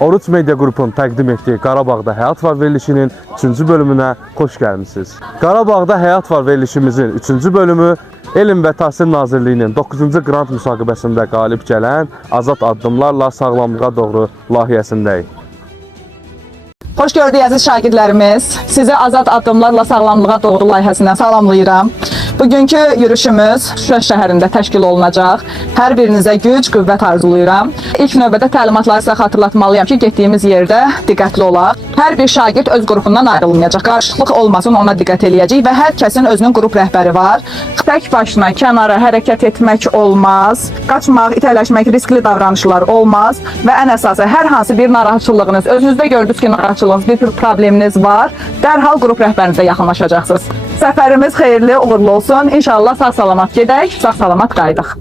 Oruç Media Qrupun təqdim etdiyi Qarabağda Həyat var verilişinin 3-cü bölümünə xoş gəlmisiniz. Qarabağda Həyat var verilişimizin 3-cü bölümü Elm və Təhsil Nazirliyinin 9-cu qrant müsahibəsində qalib gələn Azad Addımlarla Sağlamlığa Doğru layihəsindəyik. Xoş gördük əziz şagirdlərimiz. Sizi Azad Addımlarla Sağlamlığa Doğru layihəsindən salamlayıram. Bugünkü yürüşümüz Şuşa şəhərində təşkil olunacaq. Hər birinizə güc, qüvvət arzulayıram. İlk növbədə təlimatları sizə xatırlatmalıyam ki, getdiyimiz yerdə diqqətli olaq. Hər bir şagird öz qrupundan ayrılmayacaq. Qarşılıq olmasın, ona diqqət eləyəcək və hər kəsin özünün qrup rəhbəri var. Tək başına kənara hərəkət etmək olmaz. Qaçmaq, itələşmək, riskli davranışlar olmaz və ən əsası hər hansı bir narahatçılığınız, özünüzdə gördünüz ki, narahatçılığınız, bir probleminiz var, dərhal qrup rəhbərinizə yaxınlaşacaqsınız. Səfərimiz xeyirli, uğurlu olsun. İnşallah sağ-salamat gedək, sağ-salamat qayıdıq.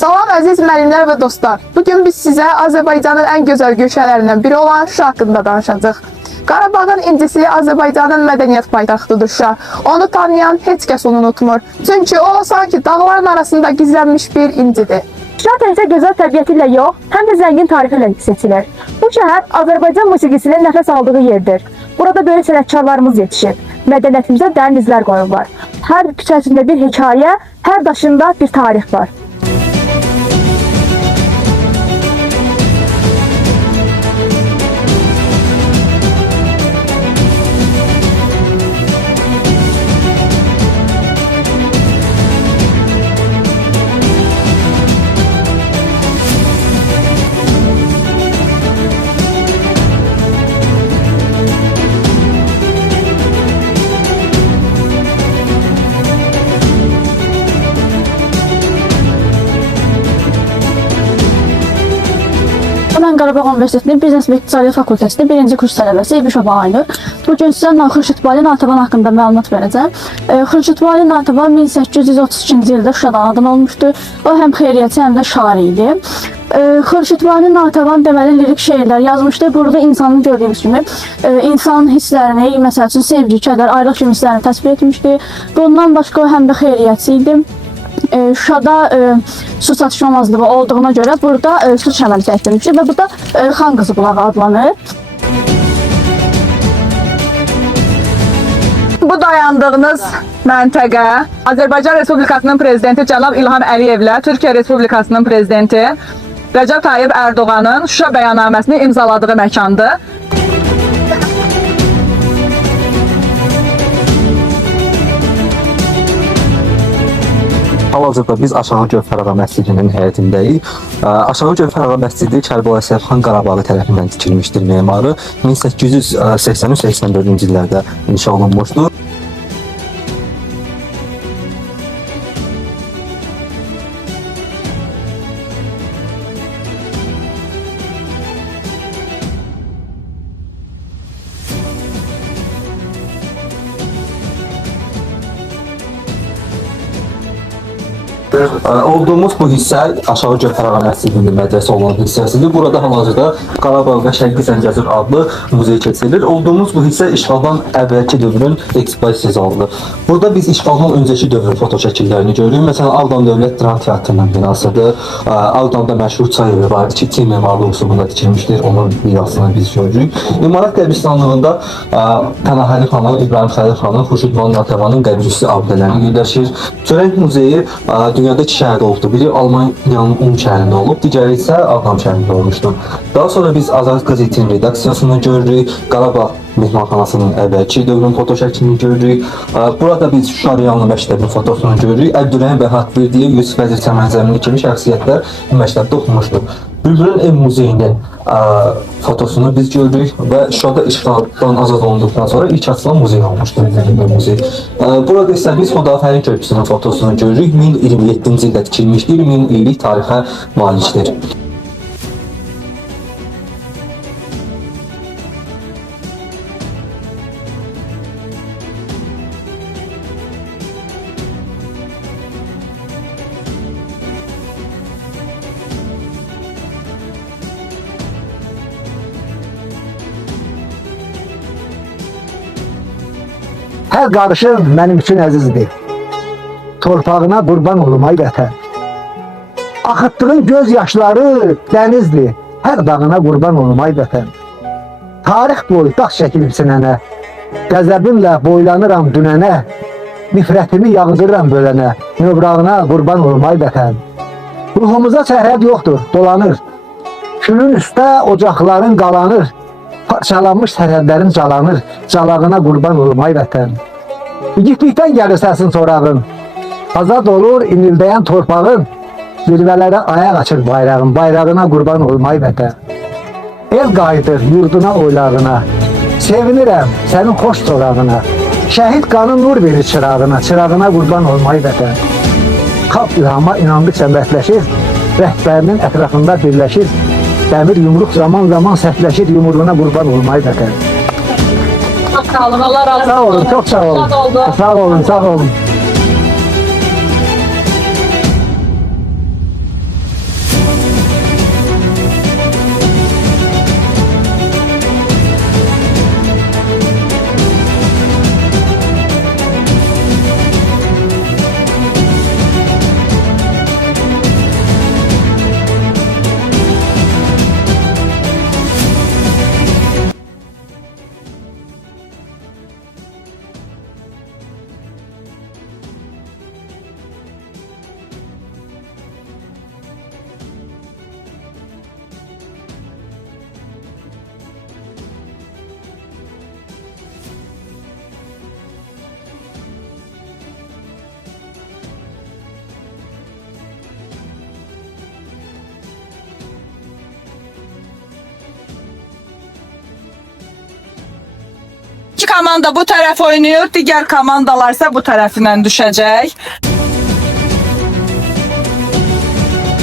Salam əziz müəllimlər və dostlar. Bugün biz sizə Azərbaycanın ən gözəl güşələrindən biri olan Şuşa haqqında danışacağıq. Qarabağın incisi Azərbaycanın mədəniyyət paytaxtıdır Şuşa. Onu tanıyan heç kəs onu unutmur. Çünki o sanki dağların arasında gizlənmiş bir incidir. Şuşa təkcə gözəl təbiəti ilə yox, həm də zəngin tarixi ilə seçilir. Bu şəhər Azərbaycan musiqisinin nəfəs aldığı yerdir. Burada böyük sənətkarlarımız yetişib. Mədəniyyətimizə dərin izlər qoyublar. Hər küçəsində bir hekayə, hər daşında bir tarix var. Mən Qarabağ Universitetinin Biznes və İqtisadiyyat Fakültəsində 1-ci kurs tələbəsi İbişov Aynur. Bugün sizə Xurşudbali Natəvan haqqında məlumat verəcəm. Xurşudbali Natəvan 1832-ci ildə Şuşada anadan olmuşdu. O həm xeyriyyətçi, həm də şair idi. Xurşudbali Natəvan deməli lirik şeirlər yazmışdı. Burada insanın gördüyümüz kimi insanın hisslərini, məsəl üçün sevgi, kədər, ayrılıq kimi hisslərini təsvir etmişdi. Bundan başqa o həm də xeyriyyətçi idi. Şuşada su çatışmamazlığı olduğuna görə burada su şəməli çəkdirmişdir və burada Xan Qızı bulağı adlanır. Bu dayandığınız məntəqə Azərbaycan Respublikasının prezidenti cənab İlham Əliyevlə Türkiyə Respublikasının prezidenti Rəcəb Tayyib Ərdoğanın Şuşa bəyannaməsini imzaladığı məkandır. Hal-hazırda biz Aşağı Gövhərağa məscidinin həyətindəyik. Aşağı Gövhərağa məscidi Kərbəlayı Səbxan Qarabağı tərəfindən tikilmişdir memarı. 1883-84-cü illərdə inşa olunmuşdur. Olduğumuz bu hissə Aşağı Gövhərağa məscidinin mədrəsə olan hissəsidir. Burada hal-hazırda Qarabağ və Şərqi Zəngəzur adlı muzey keçirilir. Olduğumuz bu hissə işğaldan əvvəlki dövrün ekspozisiya zalıdır. Burada biz işğaldan öncəki dövrün foto şəkillərini görürük. Məsələn, Ağdam Dövlət Dram Teatrının binasıdır. Ağdamda məşhur çay evi var ki, Çin memarlığı üsulunda tikilmişdir. Onun binasını biz görürük. İmarət qəbristanlığında Pənahəli xanın, İbrahim Xəlil xanın, Xurşudbali Natəvanın qəbrüstü abidələri yerləşir. Çörək muzeyi dünyada 2 şəhərdə olubdur. Biri Almaniyanın Um şəhərində olub, digəri isə Ağdam şəhərində olmuşdur. Daha sonra biz Azad qəzetinin redaksiyasını görürük, Qarabağ mehmanxanasının əvvəlki dövrün foto şəklini görürük. Burada biz Şuşa Riyanlı məktəbinin fotosunu görürük. Əbdürrəhim Bəhətverdiyev, Yusif Vəzir Çəmənzəmini kimi şəxsiyyətlər bu məktəbdə oxumuşdur. Bülbülün ev muzeyinin fotosunu biz görürük və Şuşada işğaldan azad olunduqdan sonra ilk açılan muzey olmuşdur Bülbül muzey. Burada isə biz Xudafərin körpüsünün fotosunu görürük. 1027-ci ildə tikilmişdir, 1000 illik tarixə malikdir. Hər qarışım mənim üçün əzizdir. Torpağına qurban olum ay vətən. Axıtdığın göz yaşları dənizdir. Hər dağına qurban olum ay vətən. Tarix boyu daş çəkilib sinənə. Qəzəbimlə boylanıram dünənə. Nifrətimi yağdırıram bölənə. Növrağına qurban olum ay vətən. Ruhumuza sərhəd yoxdur, dolanır. Külün üstə ocaqların qalanır. Parçalanmış sərhədlərin calanır. Calağına qurban olum ay vətən. İgidlikdən gəlir səsin sorağın. Azad olur inildəyən torpağın. Zirvələrə ayaq açır bayrağın. Bayrağına qurban olum ay vətən. El qayıdır yurduna oylağına. Sevinirəm sənin xoş sorağına. Şəhid qanı nur verir çırağına. Çırağına qurban olum ay vətən. Xalq ilhama inandıkça mətləşir. Rəhbərinin ətrafında birləşir. Dəmir yumruq zaman sərtləşir. Yumruğuna qurban olum ay vətən. Çok sağ olun. Allah razı olsun. Sağ olun, çok sağ olun. Sağ olun. Sağ olun, sağ olun. İki komanda bu tərəf oynayır, digər komandalarsa bu tərəfindən düşəcək.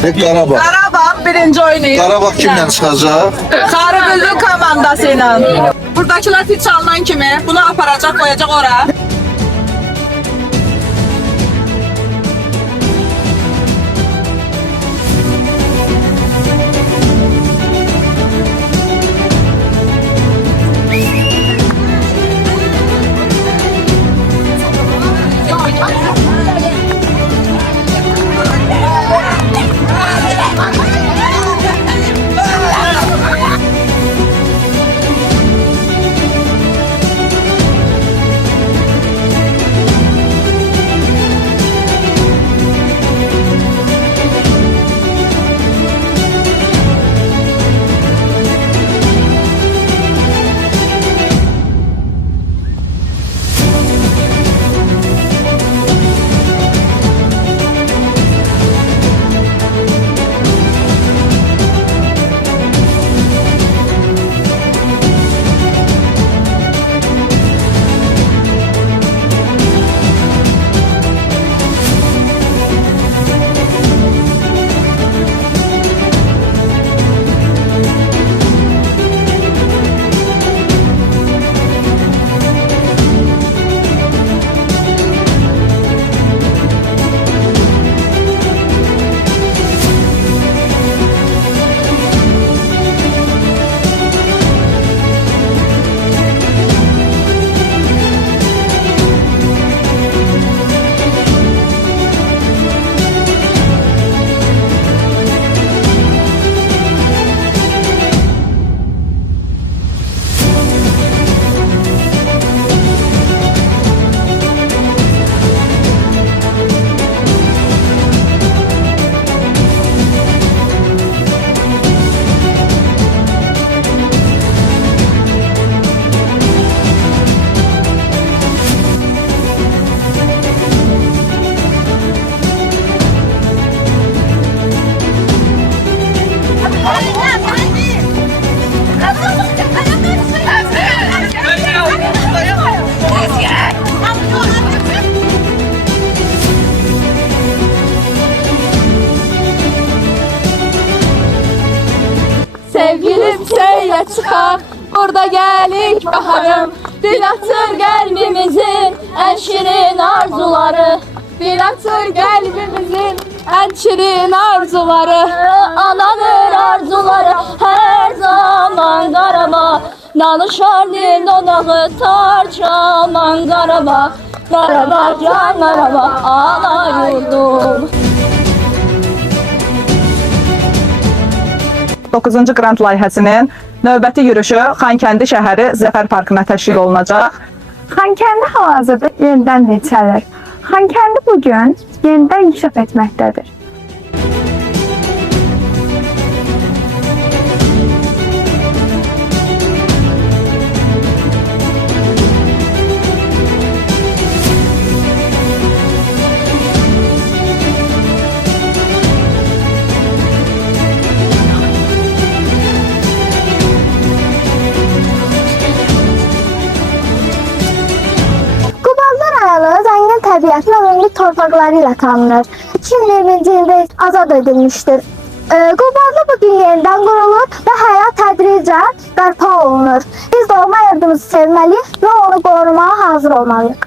Qarabağ. Qarabağ birinci oynayır. Qarabağ kimlə çıxacaq? Sarı Bülbül komandası ilə. Buradakılar fit çalınan kimi bunu aparacaq, qoyacaq ora. Sevgilim seyle çıkar, burada gelik baharım. Dil atır kalbimizin en şirin arzuları. Dil atır kalbimizin en şirin arzuları. Ananır arzuları her zaman Qarabağ. Danışar dil dodağı tarç aman Qarabağ, Qarabağ can Qarabağ, ana yurdum. 9-cu qrant layihəsinin növbəti yürüşü Xankəndi şəhəri Zəfər Parkına təşkil olunacaq. Xankəndi hal-hazırda yenidən neçəlir. Xankəndi bugün yenidən inkişaf etməkdədir. Zəngin təbiətin ömürlük torpaqları ilə tanınır. 2020-ci ildə azad edilmişdir. Qubadlı bugün yenidən qurulur və həyat tədricən bərpa olunur. Biz doğma yurdumuzu sevməliyik və onu qorumaya hazır olmalıyıq.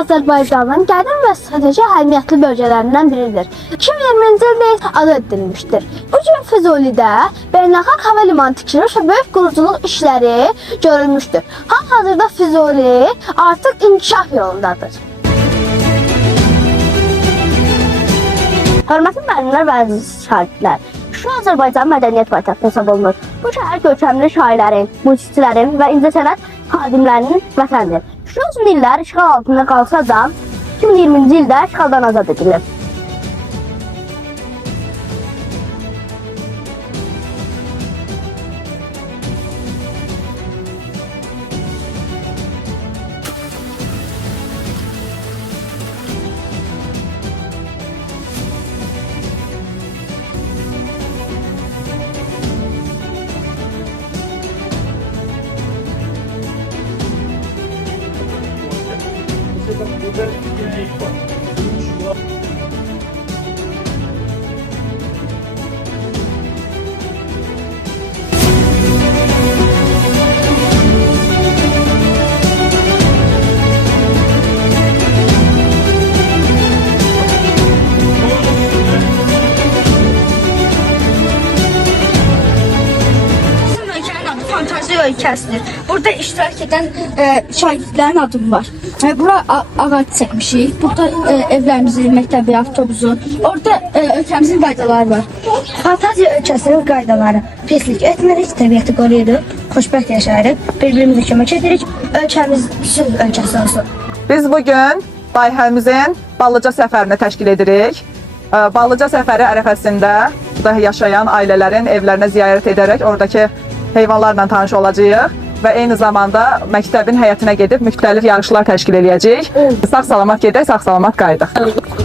Azərbaycanın qədim və strateji əhəmiyyətli bölgələrindən biridir. 2020-ci ildə azad edilmişdir. Bugün Füzulidə beynəlxalq hava limanı tikiliş və böyük quruculuq işləri görülmüşdür. Hal-hazırda Füzuli artıq inkişaf yolundadır. Hörmətli müəllimlər və əziz şagirdlər, Şuşa Azərbaycan mədəniyyət paytaxtı hesab olunur. Bu şəhər görkəmli şairlərin, musiqiçilərin və incəsənət xadimlərinin vətənidir. Şuşa uzun illər işğal altında qalsa da 2020-ci ildə işğaldan azad edilib. Ölkəsidir. Burada iştirak edən şagirdlərin adı var. Bura ağac çəkmişik. Burada evlərimizin, məktəbi, avtobusu. Orada ölkəmizin qaydaları var. Fantaziya ölkəsinin qaydaları. Pislik etmirik, təbiəti qoruyuruq, xoşbəxt yaşayırıq, bir-birimizə kömək edirik, ölkəmiz sülh ölkəsi olsun. Biz bugün layihəmizin Ballıca səfərini təşkil edirik. Ballıca səfəri ərəfəsində burada yaşayan ailələrin evlərinə ziyarət edərək oradakı heyvanlarla tanış olacağıq və eyni zamanda məktəbin həyətinə gedib müxtəlif yarışlar təşkil edəcəyik. Sağ-salamat gedək, sağ-salamat qayıdıq.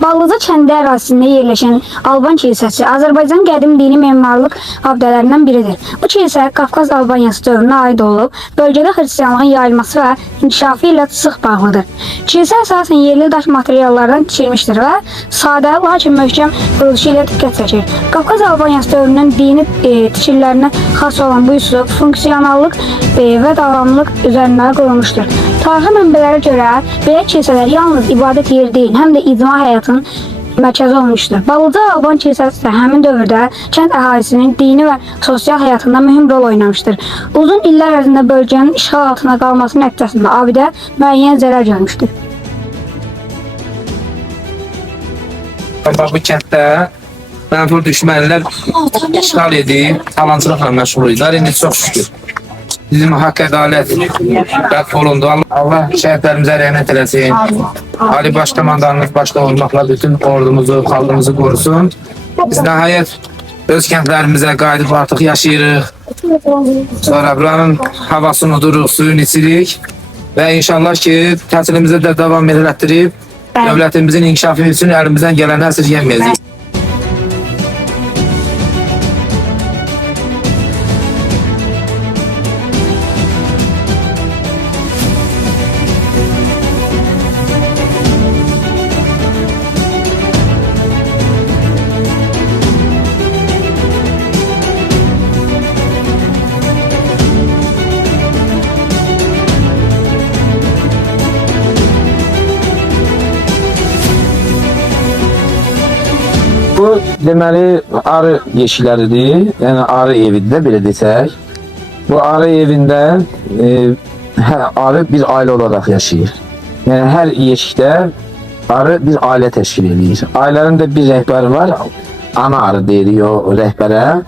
Ballıca kəndi ərazisində yerləşən Alban kilsəsi Azərbaycan qədim dini memarlıq abidələrindən biridir. Bu kilsə Qafqaz Albaniyası dövrünə aid olub, bölgədə xristianlığın yayılması və inkişafı ilə sıx bağlıdır. Kilsə əsasən yerli daş materiallardan tikilmişdir və sadə, lakin möhkəm quruluşu ilə diqqət çəkir. Qafqaz Albaniyası dövrünün dini tikililərinə xas olan bu üsul funksionallıq və davamlılıq üzərində qurulmuşdur. Tarixi mənbələrə görə belə kilsələr yalnız ibadət yeri deyil, həm də icma həyatının mərkəzi olmuşdur. Ballıca Alban kilsəsi də həmin dövrdə kənd əhalisinin dini və sosial həyatında mühüm rol oynamışdır. Uzun illər ərzində bölgənin işğal altında qalması nəticəsində abidə müəyyən zərər görmüşdür. Bu kənddə mənfur düşmənlər işğal edib, talançılıqla məşğul idilər. İndi çox şükür bizim hak ədalət bərpa olundu. Allah şəhidlərimizə rəhmət eləsin. Ali Baş Komandanımız başda olmaqla bütün ordumuzu, xalqımızı qorusun. Biz nəhayət öz kəndlərimizə qayıdıb artıq yaşayırıq. Sonra buranın havasını uduruq, suyunu içirik və inşallah ki, təhsilimizi də davam etdirib, dövlətimizin inkişafı üçün əlimizdən gələn əsirgənməyəcəyik. Bu deməli arı yeşikləridir. Yəni arı evidir də belə desək. Bu arı evində arı bir ailə olaraq yaşayır. Yəni hər yeşikdə arı bir ailə təşkil edir. Ailənin də bir rəhbəri var. Ana arı deyirik o rəhbərə.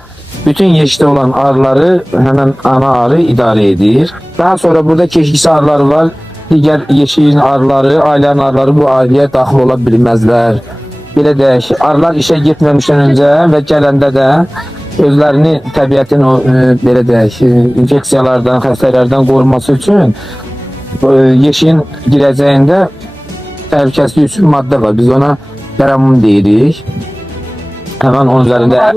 Bütün yeşikdə olan arıları həmin ana arı idarə edir. Daha sonra burada keşikçi arıları var. Digər yeşiyin arıları, ailənin arıları bu ailəyə daxil ola bilməzlər. Belə deyək, arılar işə getməmişdən öncə və gələndə də özlərini təbiətin o belə deyək, infeksiyalardan, xəstələrdən qorunması üçün yeşiyin girəcəyində təhlükəsizlik üçün maddə var. Biz ona feramun deyirik. Həmin onun üzərində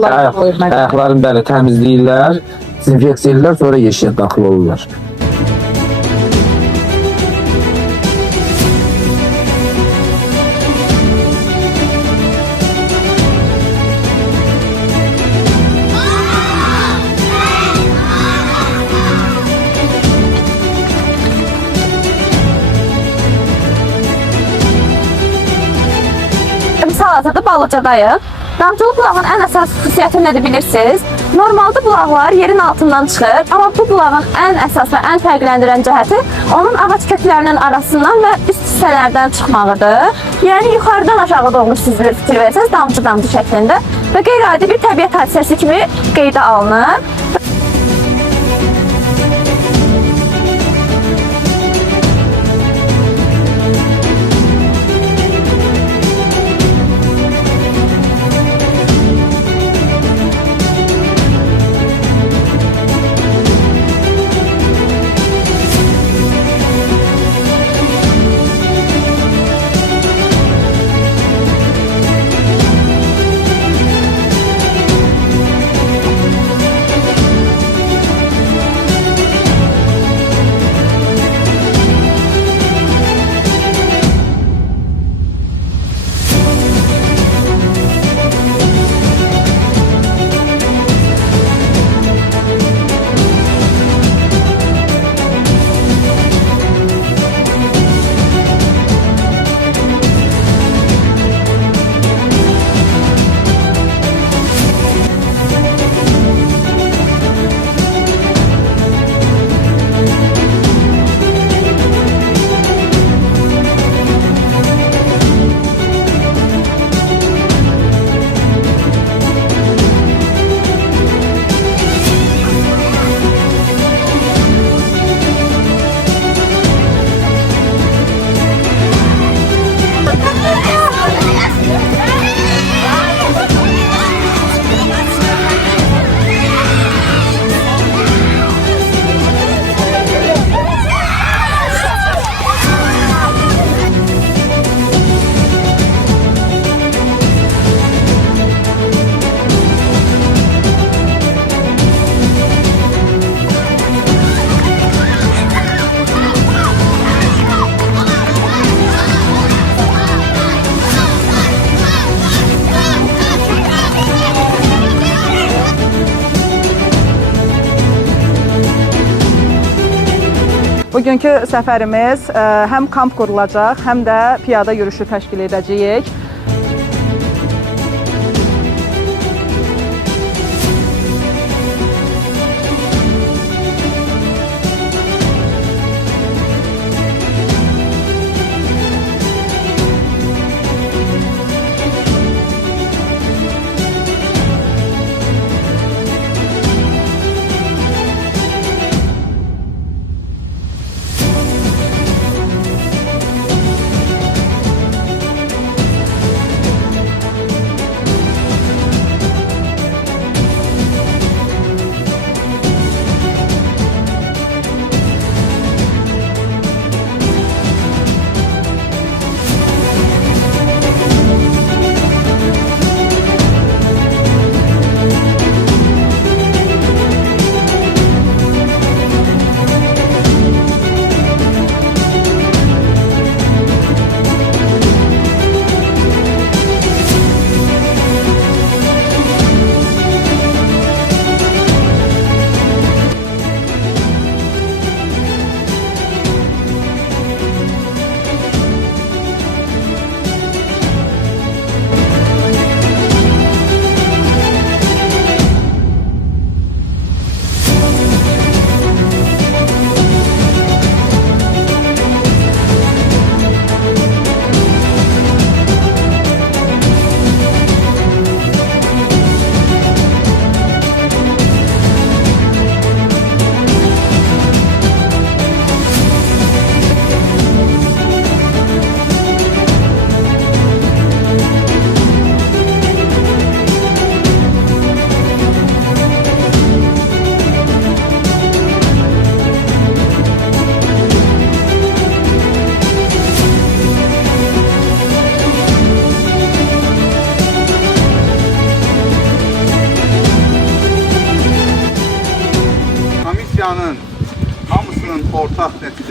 ayaqlarını belə təmizləyirlər, dezinfeksiya edirlər, sonra yeşiyə daxil olurlar. Hal-hazırda Balıcadayıq. Damcılı bulağın ən əsas xüsusiyyəti nədir bilirsiniz? Normalda bulaqlar yerin altından çıxır, amma bu bulağın ən əsas və ən fərqləndirən cəhəti onun ağac köklərinin arasından və üst hissələrdən çıxmağıdır. Yəni yuxarıdan aşağı doğru siz fikir versəniz damcı şəklində və qeyri-adi bir təbiət hadisəsi kimi qeydə alınır. Bugünkü səfərimiz həm kamp qurulacaq, həm də piyada yürüyüşü təşkil edəcəyik.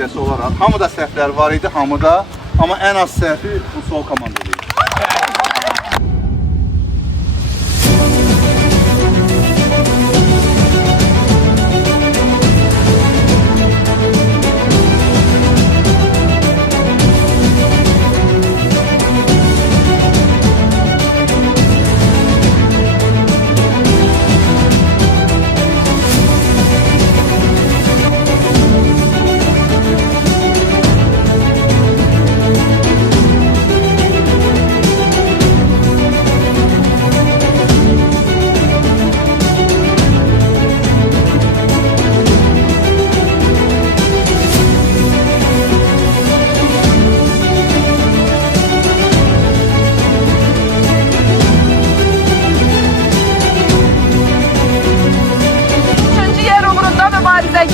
nəticəsi olaraq hamıda səhvlər var idi, hamıda. Amma ən az səhvi bu sol komandada idi.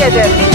gedir.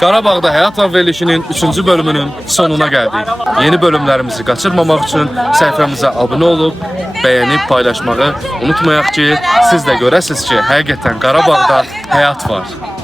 Qarabağda Həyat var verilişinin 3-cü bölümünün sonuna gəldik. Yeni bölümlərimizi qaçırmamaq üçün səhifəmizə abunə olub, bəyənib paylaşmağı unutmayaq ki, siz də görəsiniz ki, həqiqətən Qarabağda həyat var.